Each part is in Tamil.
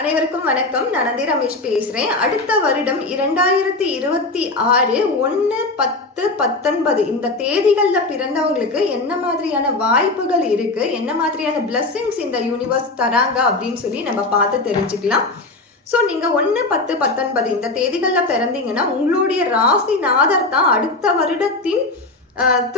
அனைவருக்கும் வணக்கம். நான் நந்தி ரமேஷ் பேசுறேன். அடுத்த வருடம் 2026 1/10/19 இந்த தேதிகள்ல பிறந்தவங்களுக்கு என்ன மாதிரியான வாய்ப்புகள் இருக்கு, என்ன மாதிரியான பிளெஸிங்ஸ் இந்த யூனிவர்ஸ் தராங்க அப்படின்னு சொல்லி நம்ம பார்த்து தெரிஞ்சுக்கலாம். ஸோ நீங்க 1/10/19 இந்த தேதிகள்ல பிறந்தீங்கன்னா உங்களுடைய ராசிநாதர் தான் அடுத்த வருடத்தின்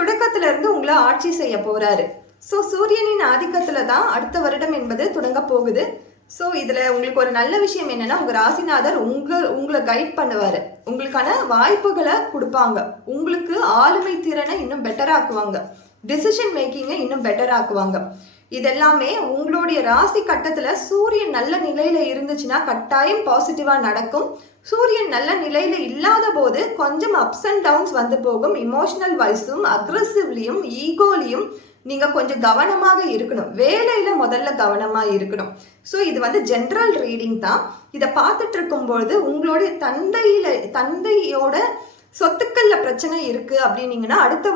தொடக்கத்துல இருந்து உங்களை ஆட்சி செய்ய போறாரு. ஸோ சூரியனின் ஆதிக்கத்துல தான் அடுத்த வருடம் என்பது தொடங்க போகுது. ஸோ இதில் உங்களுக்கு ஒரு நல்ல விஷயம் என்னென்னா, உங்கள் ராசிநாதர் உங்களை கைட் பண்ணுவார், உங்களுக்கான வாய்ப்புகளை கொடுப்பாங்க, உங்களுக்கு ஆளுமை திறனை இன்னும் பெட்டராக்குவாங்க, டிசிஷன் மேக்கிங்கை இன்னும் பெட்டராக்குவாங்க. இதெல்லாமே உங்களுடைய ராசி கட்டத்தில் சூரியன் நல்ல நிலையில் இருந்துச்சுன்னா கட்டாயம் பாசிட்டிவாக நடக்கும். சூரியன் நல்ல நிலையில் இல்லாத போது கொஞ்சம் அப்ஸ் அண்ட் டவுன்ஸ் வந்து போகும். இமோஷனல் வைஸும் அக்ரெசிவ்லியும் ஈகோலியும் நீங்கள் கொஞ்சம் கவனமாக இருக்கணும். வேலையில் முதல்ல கவனமாக இருக்கணும். ஸோ இது வந்து ஜென்ரல் ரீடிங் தான். இதை பார்த்துட்டு இருக்கும்பொழுது உங்களுடைய தந்தையோட சொத்துக்கள்ல பிரச்சனை இருக்கு அப்படின்னீங்கன்னா அடுத்த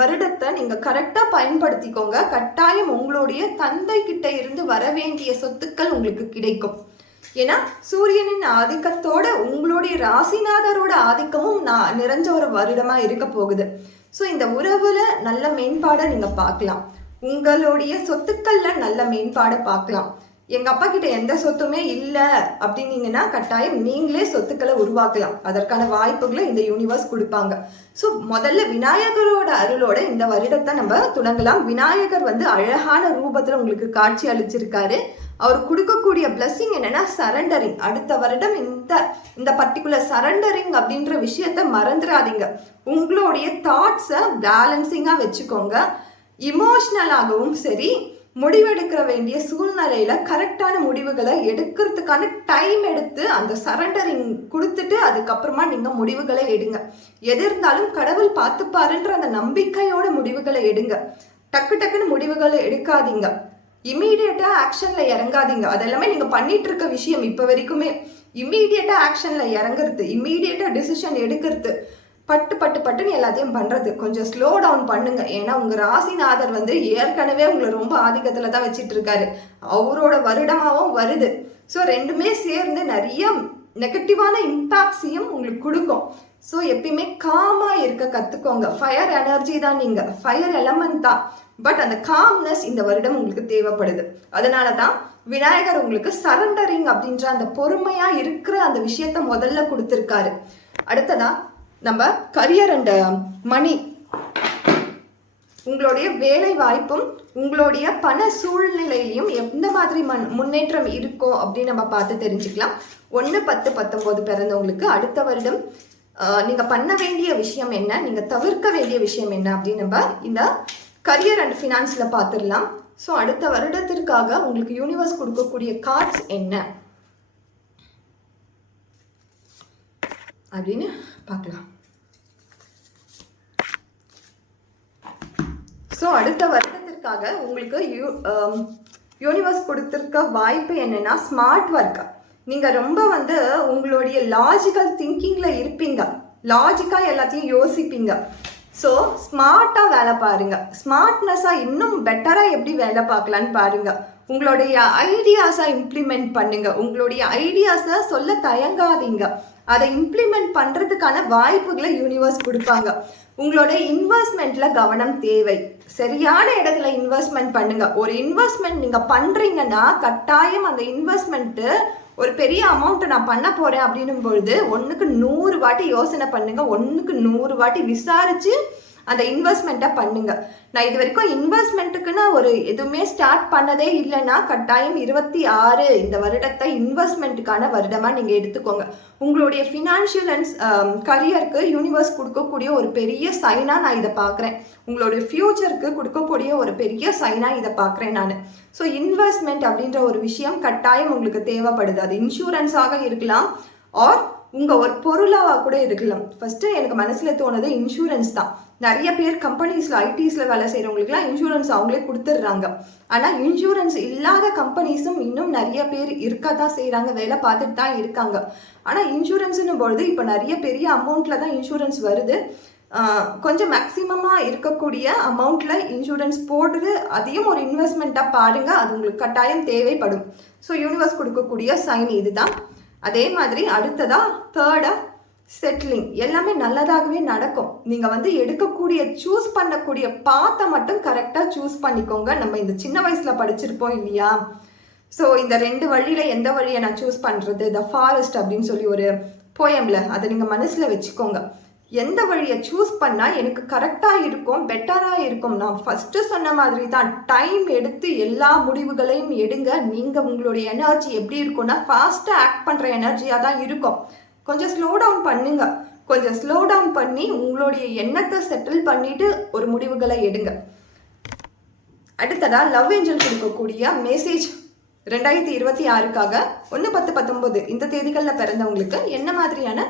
வருடத்தை நீங்கள் கரெக்டாக பயன்படுத்திக்கோங்க. கட்டாயம் உங்களுடைய தந்தை கிட்ட இருந்து வர வேண்டிய சொத்துக்கள் உங்களுக்கு கிடைக்கும். ஏன்னா சூரியனின் ஆதிக்கத்தோட உங்களுடைய ராசிநாதரோட ஆதிக்கமும் நிறைஞ்ச ஒரு வருடமா இருக்க போகுது. ஸோ இந்த உறவுல நல்ல மேம்பாடை நீங்க பார்க்கலாம், உங்களுடைய சொத்துக்கள்ல நல்ல மேம்பாடை பார்க்கலாம். எங்க அப்பா கிட்ட எந்த சொத்துமே இல்லை அப்படின்னீங்கன்னா கட்டாயம் நீங்களே சொத்துக்களை உருவாக்கலாம். அதற்கான வாய்ப்புகளை இந்த யூனிவர்ஸ் கொடுப்பாங்க. ஸோ முதல்ல விநாயகரோட அருளோட இந்த வருடத்தை நம்ம தொடங்கலாம். விநாயகர் வந்து அழகான ரூபத்துல உங்களுக்கு காட்சி அளிச்சிருக்காரு. அவர் கொடுக்கக்கூடிய பிளஸிங் என்னன்னா சரண்டரிங். அடுத்த வருடம் இந்த பர்டிகுலர் சரண்டரிங் அப்படின்ற விஷயத்த மறந்துடாதீங்க. உங்களுடைய தாட்ஸை பேலன்சிங்கா வச்சுக்கோங்க. இமோஷனலாகவும் சரி, முடிவெடுக்கிற வேண்டிய சூழ்நிலையில கரெக்டான முடிவுகளை எடுக்கிறதுக்கான டைம் எடுத்து அந்த சரண்டரிங் கொடுத்துட்டு அதுக்கப்புறமா நீங்க முடிவுகளை எடுங்க. எது இருந்தாலும் கடவுள் பார்த்துப்பாருன்ற அந்த நம்பிக்கையோட முடிவுகளை எடுங்க. டக்குன்னு முடிவுகளை எடுக்காதீங்க. இம்மீடியட்டா ஆக்ஷன்ல இறங்காதீங்க. அதெல்லாமே நீங்க பண்ணிட்டு இருக்க விஷயம் இப்ப வரைக்குமே. இம்மீடியட்டா ஆக்ஷன்ல இறங்குறது, இம்மீடியட்டா டிசிஷன் எடுக்கிறது, பட்டுன்னு எல்லாத்தையும் பண்றது கொஞ்சம் ஸ்லோ டவுன் பண்ணுங்க. ஏன்னா உங்க ராசிநாதர் வந்து ஏற்கனவே உங்களை ரொம்ப ஆதிக்கத்துல தான் வச்சிட்டு இருக்காரு. அவரோட வருடமாவும் வருது. ஸோ ரெண்டுமே சேர்ந்து நிறைய நெகட்டிவான இம்பாக்ட்ஸையும் உங்களுக்கு கொடுக்கும். ஸோ எப்பயுமே காமா இருக்க கத்துக்கோங்க. ஃபயர் எனர்ஜி தான், நீங்க ஃபயர் எலமெண்ட் தான். பட் அந்த காம்னஸ் இந்த வருடம் உங்களுக்கு தேவைப்படுது. அதனால தான் விநாயகர் உங்களுக்கு சரண்டரிங் அப்படின்ற அந்த பொறுமையா இருக்கிற அந்த விஷயத்த முதல்ல கொடுத்துருக்காரு. அடுத்ததா நம்ம கரியர் அண்ட் மணி, உங்களுடைய வேலை வாய்ப்பும் உங்களுடைய பண சூழ்நிலையிலையும் எந்த மாதிரி முன்னேற்றம் இருக்கோ அப்படின்னு நம்ம பார்த்து தெரிஞ்சுக்கலாம். 1/10/19 பிறந்தவங்களுக்கு அடுத்த வருடம் நீங்க பண்ண வேண்டிய விஷயம் என்ன, நீங்க தவிர்க்க வேண்டிய விஷயம் என்ன அப்படின்னு நம்ம இந்த கரியர் அண்ட் ஃபினான்ஸ்ல பார்த்துடலாம். ஸோ அடுத்த வருடத்திற்காக உங்களுக்கு யூனிவர்ஸ் கொடுக்கக்கூடிய கார்ட்ஸ் என்ன அப்படின்னு பார்க்கலாம். ஸோ அடுத்த வருடத்திற்காக உங்களுக்கு யூனிவர்ஸ் கொடுத்துருக்க வாய்ப்பு என்னன்னா ஸ்மார்ட் ஒர்க். நீங்கள் ரொம்ப வந்து உங்களுடைய லாஜிக்கல் திங்கிங்கில் இருப்பீங்க, லாஜிக்காக எல்லாத்தையும் யோசிப்பீங்க. ஸோ ஸ்மார்ட்டாக வேலை பாருங்க. ஸ்மார்ட்னஸாக இன்னும் பெட்டராக எப்படி வேலை பார்க்கலான்னு பாருங்க. உங்களுடைய ஐடியாஸை இம்ப்ளிமெண்ட் பண்ணுங்க. உங்களுடைய ஐடியாஸை சொல்ல தயங்காதீங்க. அதை இம்ப்ளிமெண்ட் பண்ணுறதுக்கான வாய்ப்புகளை யூனிவர்ஸ் கொடுப்பாங்க. உங்களோட இன்வெஸ்ட்மெண்ட்ல கவனம் தேவை. சரியான இடத்துல இன்வெஸ்ட்மெண்ட் பண்ணுங்க. ஒரு இன்வெஸ்ட்மெண்ட் நீங்க பண்றீங்கன்னா கட்டாயம் அந்த இன்வெஸ்ட்மெண்ட்டு ஒரு பெரிய அமௌண்ட் நான் பண்ண போறேன் அப்படின்னும் பொழுது 1க்கு 100 வாட்டி யோசனை பண்ணுங்க. 1க்கு 100 வாட்டி விசாரிச்சு அந்த இன்வெஸ்ட்மெண்ட்டை பண்ணுங்க. நான் இது வரைக்கும் இன்வெஸ்ட்மெண்ட்டுக்குன்னு ஒரு எதுவுமே ஸ்டார்ட் பண்ணதே இல்லைன்னா கட்டாயம் 26 இந்த வருடத்தை இன்வெஸ்ட்மெண்ட்டுக்கான வருடமாக நீங்கள் எடுத்துக்கோங்க. உங்களுடைய ஃபினான்ஷியல் அண்ட் கரியருக்கு யூனிவர்ஸ் கொடுக்கக்கூடிய ஒரு பெரிய சைனாக நான் இதை பார்க்குறேன். உங்களுடைய ஃப்யூச்சருக்கு கொடுக்கக்கூடிய ஒரு பெரிய சைனாக இதை பார்க்குறேன் நான். ஸோ இன்வெஸ்ட்மெண்ட் அப்படின்ற ஒரு விஷயம் கட்டாயம் உங்களுக்கு தேவைப்படுது. அது இன்சூரன்ஸாக இருக்கலாம், ஆர் உங்கள் ஒரு பொருளாக கூட இருக்கலாம். ஃபஸ்ட்டு எனக்கு மனசில் தோணுது இன்சூரன்ஸ் தான். நிறைய பேர் கம்பெனிஸில் ஐடிஸில் வேலை செய்கிறவங்களுக்குலாம் இன்சூரன்ஸ் அவங்களே கொடுத்துட்றாங்க. ஆனால் இன்சூரன்ஸ் இல்லாத கம்பெனிஸும் இன்னும் நிறைய பேர் இருக்க தான் செய்கிறாங்க, வேலை பார்த்துட்டு தான் இருக்காங்க. ஆனால் இன்சூரன்ஸ்னும் பொழுது இப்போ நிறைய பெரிய அமௌண்ட்டில் தான் இன்சூரன்ஸ் வருது. கொஞ்சம் மேக்ஸிமமாக இருக்கக்கூடிய அமௌண்ட்டில் இன்சூரன்ஸ் போடுறது அதையும் ஒரு இன்வெஸ்ட்மெண்ட்டாக பாருங்கள். அது உங்களுக்கு கட்டாயம் தேவைப்படும். ஸோ யூனிவர்ஸ் கொடுக்கக்கூடிய சைன் இதுதான். அதே மாதிரி அடுத்ததாக தேர்டாக செட்டிலிங். எல்லாமே நல்லதாகவே நடக்கும். நீங்கள் எடுக்கக்கூடிய சூஸ் பண்ணக்கூடிய பாத்தை மட்டும் கரெக்டாக சூஸ் பண்ணிக்கோங்க. நம்ம இந்த சின்ன வயசில் படிச்சிருப்போம் இல்லையா? ஸோ இந்த 2 வழியில் எந்த வழியை நான் சூஸ் பண்ணுறது, த ஃபாரஸ்ட் அப்படின்னு சொல்லி ஒரு போயமில், அதை நீங்கள் மனசில் வச்சுக்கோங்க. எந்த வழியை சூஸ் பண்ணால் எனக்கு கரெக்டாக இருக்கும், பெட்டராக இருக்கும். நான் ஃபஸ்ட்டு சொன்ன மாதிரி தான், டைம் எடுத்து எல்லா முடிவுகளையும் எடுங்க. நீங்கள் உங்களுடைய எனர்ஜி எப்படி இருக்கும்னா ஃபாஸ்ட்டாக ஆக்ட் பண்ணுற எனர்ஜியாக தான் இருக்கும். கொஞ்சம் ஸ்லோ டவுன் பண்ணுங்க. கொஞ்சம் ஸ்லோ டவுன் பண்ணி உங்களுடைய எண்ணத்தை செட்டில் பண்ணிவிட்டு ஒரு முடிவுகளை எடுங்க. அடுத்ததாக லவ் ஏஞ்சல் கொடுக்கக்கூடிய மெசேஜ் 2026க்காக 1/10/19 இந்த தேதிகளில் பிறந்தவங்களுக்கு என்ன மாதிரியான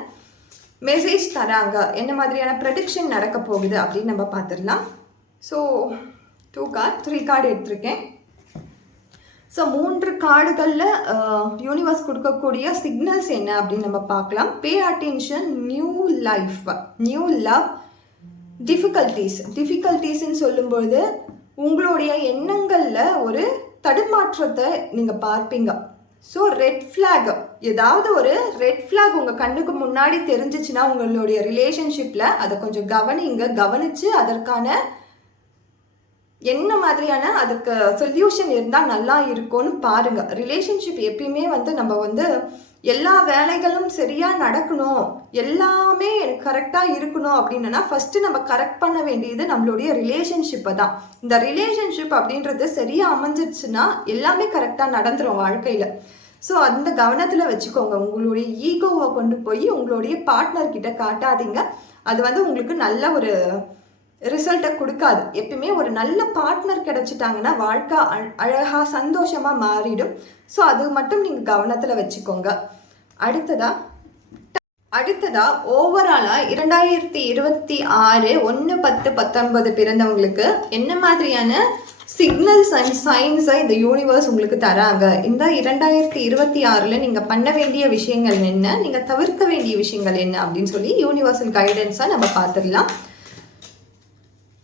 மெசேஜ் தராங்க, என்ன மாதிரியான ப்ரெடிக்ஷன் நடக்க போகுது அப்படின்னு நம்ம பார்த்துடலாம். ஸோ 2 கார்டு 3 கார்டு எடுத்திருக்கேன். ஸோ 3 கார்டுகளில் யூனிவர்ஸ் கொடுக்கக்கூடிய சிக்னல்ஸ் என்ன அப்படின்னு நம்ம பார்க்கலாம். Pay attention, new life, new love, டிஃபிகல்ட்டிஸ்ன்னு சொல்லும்போது உங்களுடைய எண்ணங்களில் ஒரு தடுமாற்றத்தை நீங்கள் பார்ப்பீங்க. ஸோ ரெட் ஃப்ளாக், ஏதாவது ஒரு ரெட் ஃப்ளாக் உங்கள் கண்ணுக்கு முன்னாடி தெரிஞ்சிச்சுன்னா உங்களுடைய ரிலேஷன்ஷிப்பில் அதை கொஞ்சம் கவனித்து அதற்கான என்ன மாதிரியான அதுக்கு சொல்யூஷன் இருந்தால் நல்லா இருக்கும்னு பாருங்கள். ரிலேஷன்ஷிப் எப்பயுமே நம்ம எல்லா வேலைகளும் சரியாக நடக்கணும், எல்லாமே கரெக்டாக இருக்கணும் அப்படின்னா ஃபஸ்ட்டு நம்ம கரெக்ட் பண்ண வேண்டியது நம்மளுடைய ரிலேஷன்ஷிப்பை தான். இந்த ரிலேஷன்ஷிப் அப்படின்றது சரியாக அமைஞ்சிருச்சுன்னா எல்லாமே கரெக்டாக நடந்துடும் வாழ்க்கையில். ஸோ அந்த கவனத்தில் வச்சுக்கோங்க. உங்களுடைய ஈகோவை கொண்டு போய் உங்களுடைய பார்ட்னர்கிட்ட காட்டாதீங்க. அது உங்களுக்கு நல்ல ஒரு ரிசல்ட்டை கொடுக்காது. எப்பயுமே ஒரு நல்ல பார்ட்னர் கிடைச்சிட்டாங்கன்னா வாழ்க்கை அழகாக சந்தோஷமாக மாறிடும். ஸோ அது மட்டும் நீங்கள் கவனத்தில் வச்சுக்கோங்க. அடுத்ததா ஓவராலாக 2026 1/10/19 பிறந்தவங்களுக்கு என்ன மாதிரியான சிக்னல்ஸ் அண்ட் சைன்ஸை இந்த யூனிவர்ஸ் உங்களுக்கு தராங்க, இந்த 2026 நீங்கள் பண்ண வேண்டிய விஷயங்கள் என்ன, நீங்கள் தவிர்க்க வேண்டிய விஷயங்கள் என்ன அப்படின்னு சொல்லி யூனிவர்சல் கைடன்ஸாக நம்ம பார்த்துடலாம்.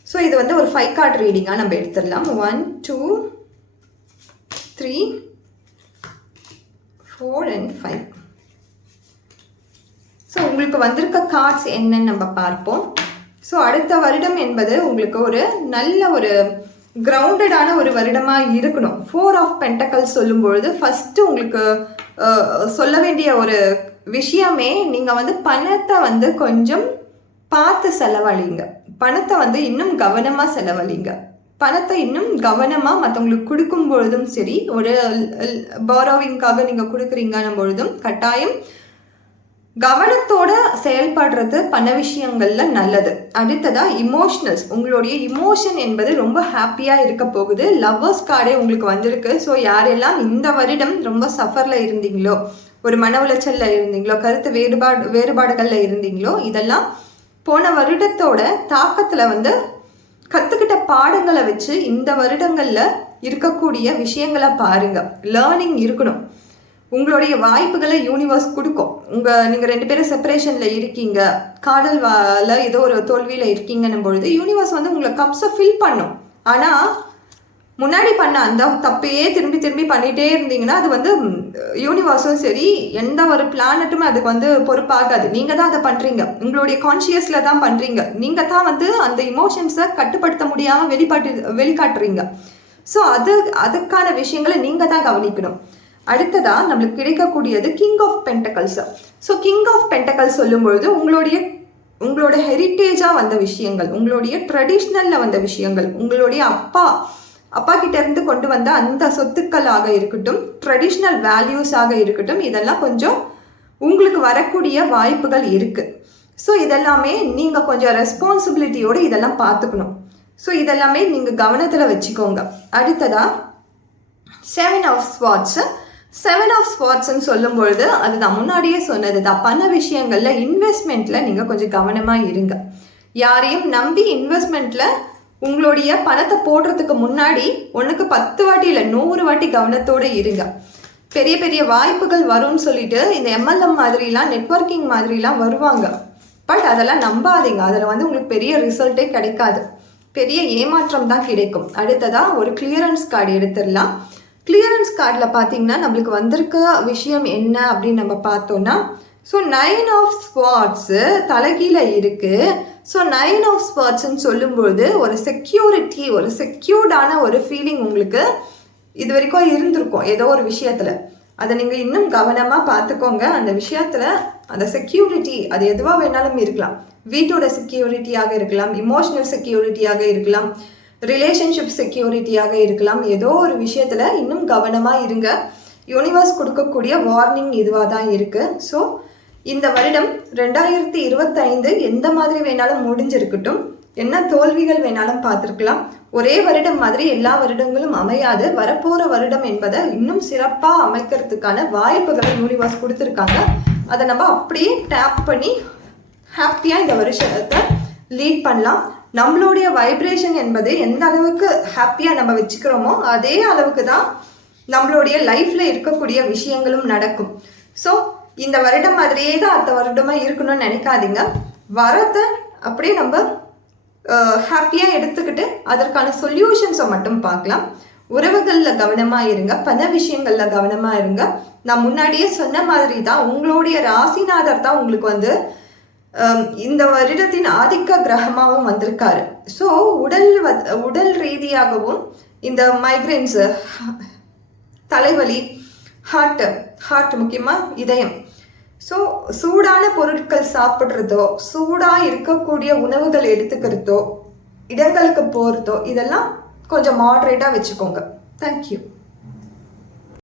ஸோ இது ஒரு 5 கார்டு ரீடிங்காக நம்ம எடுத்துடலாம். 1 2 3 4 and 5. ஸோ உங்களுக்கு வந்திருக்க கார்ட்ஸ் என்னன்னு நம்ம பார்ப்போம். ஸோ அடுத்த வருடம் என்பது உங்களுக்கு ஒரு நல்ல ஒரு கிரவுண்டடான ஒரு வருடமாக இருக்கணும். 4 ஆஃப் பென்டக்கல்ஸ் சொல்லும்பொழுது ஃபஸ்ட்டு உங்களுக்கு சொல்ல வேண்டிய ஒரு விஷயமே, நீங்கள் பணத்தை கொஞ்சம் பார்த்து செலவழிங்க. பணத்தை இன்னும் கவனமாக செலவழிங்க. பணத்தை இன்னும் கவனமாக மற்றவங்களுக்கு கொடுக்கும் பொழுதும் சரி, ஒரு பாரோவிங்காக நீங்கள் கொடுக்குறீங்கன்னும் பொழுதும் கட்டாயம் கவனத்தோட செயல்படுறது பண விஷயங்கள்ல நல்லது. அடுத்ததா இமோஷனல்ஸ், உங்களுடைய இமோஷன் என்பது ரொம்ப ஹாப்பியாக இருக்க போகுது. லவ்வர்ஸ் கார்டே உங்களுக்கு வந்திருக்கு. ஸோ யாரெல்லாம் இந்த வருடம் ரொம்ப சஃபரில் இருந்தீங்களோ, ஒரு மன உளைச்சலில் இருந்தீங்களோ, கருத்து வேறுபாடுகளில் இருந்தீங்களோ, இதெல்லாம் போன வருடத்தோட தாக்கத்தில் கற்றுக்கிட்ட பாடங்களை வச்சு இந்த வருடங்களில் இருக்கக்கூடிய விஷயங்களை பாருங்கள். லேர்னிங் இருக்கணும். உங்களுடைய வாய்ப்புகளை யூனிவர்ஸ் கொடுக்கும். நீங்கள் 2 பேரும் செப்பரேஷனில் இருக்கீங்க, காதல்ல ஏதோ ஒரு தோல்வியில் இருக்கீங்கன்னும் பொழுது யூனிவர்ஸ் உங்களை கப்ஸை ஃபில் பண்ணும். ஆனால் முன்னாடி பண்ண அந்த தப்பையே திரும்பி பண்ணிகிட்டே இருந்தீங்கன்னா அது யூனிவர்ஸும் சரி, எந்த ஒரு பிளானட்டுமே அதுக்கு பொறுப்பாகாது. நீங்கள் தான் அதை பண்ணுறீங்க, உங்களுடைய கான்ஷியஸில் தான் பண்ணுறீங்க. நீங்கள் தான் அந்த இமோஷன்ஸை கட்டுப்படுத்த முடியாமல் வெளிக்காட்டுறீங்க. ஸோ அதுக்கான விஷயங்களை நீங்கள் தான் கவனிக்கணும். அடுத்ததாக நம்மளுக்கு கிடைக்கக்கூடியது King of Pentacles. So King of Pentacles சொல்லும்பொழுது உங்களோட ஹெரிட்டேஜாக வந்த விஷயங்கள், உங்களுடைய ட்ரெடிஷ்னலில் வந்த விஷயங்கள், உங்களுடைய அப்பா கிட்ட இருந்து கொண்டு வந்த அந்த சொத்துக்களாக இருக்கட்டும், ட்ரெடிஷ்னல் வேல்யூஸாக இருக்கட்டும், இதெல்லாம் கொஞ்சம் உங்களுக்கு வரக்கூடிய வாய்ப்புகள் இருக்குது. ஸோ இதெல்லாமே நீங்கள் கொஞ்சம் ரெஸ்பான்சிபிலிட்டியோடு இதெல்லாம் பார்த்துக்கணும். ஸோ இதெல்லாமே நீங்கள் கவனத்தில் வச்சுக்கோங்க. அடுத்ததாக 7 ஆஃப் ஸ்வாட்ஸ். 7 ஆஃப் ஸ்வாட்ஸ்ன்னு சொல்லும்பொழுது அது நான் முன்னாடியே சொன்னது தான், பண விஷயங்களில் இன்வெஸ்ட்மெண்ட்டில் நீங்கள் கொஞ்சம் கவனமாக இருங்க. யாரையும் நம்பி இன்வெஸ்ட்மெண்ட்டில் உங்களுடைய பணத்தை போடுறதுக்கு முன்னாடி 1க்கு 10 வாட்டி இல்லை 100 வாட்டி கவனத்தோடு இருங்க. பெரிய வாய்ப்புகள் வரும்னு சொல்லிட்டு இந்த MLM மாதிரிலாம், நெட்வொர்க்கிங் மாதிரிலாம் வருவாங்க. பட் அதெல்லாம் நம்பாதீங்க. அதில் வந்து உங்களுக்கு பெரிய ரிசல்ட்டே கிடைக்காது, பெரிய ஏமாற்றம் தான் கிடைக்கும். அடுத்ததாக ஒரு கிளியரன்ஸ் கார்டு எடுத்துடலாம். கிளியரன்ஸ் கார்டில் பார்த்தீங்கன்னா நம்மளுக்கு வந்திருக்க விஷயம் என்ன அப்படின்னு நம்ம பார்த்தோன்னா, ஸோ 9 ஆஃப் ஸ்வார்ட்ஸு தலைகீழ இருக்குது. ஸோ 9 ஆஃப் ஸ்வார்ட்ஸ்ன்னு சொல்லும்போது ஒரு செக்யூரிட்டி, ஒரு செக்யூர்டான ஒரு ஃபீலிங் உங்களுக்கு இது வரைக்கும் இருந்திருக்கும் ஏதோ ஒரு விஷயத்தில். அதை நீங்கள் இன்னும் கவனமாக பார்த்துக்கோங்க. அந்த விஷயத்தில் அந்த செக்யூரிட்டி அது எதுவாக வேணாலும் இருக்கலாம். வீட்டோட செக்யூரிட்டியாக இருக்கலாம், இமோஷனல் செக்யூரிட்டியாக இருக்கலாம், ரிலேஷன்ஷிப் செக்யூரிட்டியாக இருக்கலாம். ஏதோ ஒரு விஷயத்தில் இன்னும் கவனமாக இருங்க. யூனிவர்ஸ் கொடுக்கக்கூடிய வார்னிங் இதுவாக தான் இருக்குது. ஸோ இந்த வருடம் 2025 எந்த மாதிரி வேணாலும் முடிஞ்சிருக்கட்டும், என்ன தோல்விகள் வேணாலும் பார்த்துருக்கலாம். ஒரே வருடம் மாதிரி எல்லா வருடங்களும் அமையாது. வரப்போகிற வருடம் என்பதை இன்னும் சிறப்பாக அமைக்கிறதுக்கான வாய்ப்புகளை யூனிவர்ஸ் கொடுத்துருக்காங்க. அதை நம்ம அப்படியே டேப் பண்ணி ஹாப்பியாக இந்த வருஷத்தை லீட் பண்ணலாம். நம்மளுடைய வைப்ரேஷன் என்பது எந்த அளவுக்கு ஹாப்பியாக நம்ம வச்சுக்கிறோமோ அதே அளவுக்கு தான் நம்மளுடைய லைஃப்பில் இருக்கக்கூடிய விஷயங்களும் நடக்கும். ஸோ இந்த வருடம் மாதிரியே தான் அடுத்த வருடமாக இருக்கணும்னு நினைக்காதீங்க. வரத்தை அப்படியே நம்ம ஹாப்பியாக எடுத்துக்கிட்டு அதற்கான சொல்யூஷன்ஸை மட்டும் பார்க்கலாம். உறவுகளில் கவனமாக இருங்க, பண விஷயங்களில் கவனமாக இருங்க. நான் முன்னாடியே சொன்ன மாதிரி தான் உங்களுடைய ராசிநாதர் தான் உங்களுக்கு வந்து இந்த வருடத்தின் ஆதிக்க கிரகமாகவும் வந்திருக்காரு. ஸோ உடல் ரீதியாகவும் இந்த மைக்ரைன்ஸு, தலைவலி, ஹார்ட் முக்கியமாக இதயம். ஸோ சூடான பொருட்கள் சாப்பிட்றதோ, சூடாக இருக்கக்கூடிய உணவுகள் எடுத்துக்கிறதோ, இடங்களுக்கு போகிறதோ இதெல்லாம் கொஞ்சம் மாட்ரேட்டாக வச்சுக்கோங்க. தேங்க்யூ.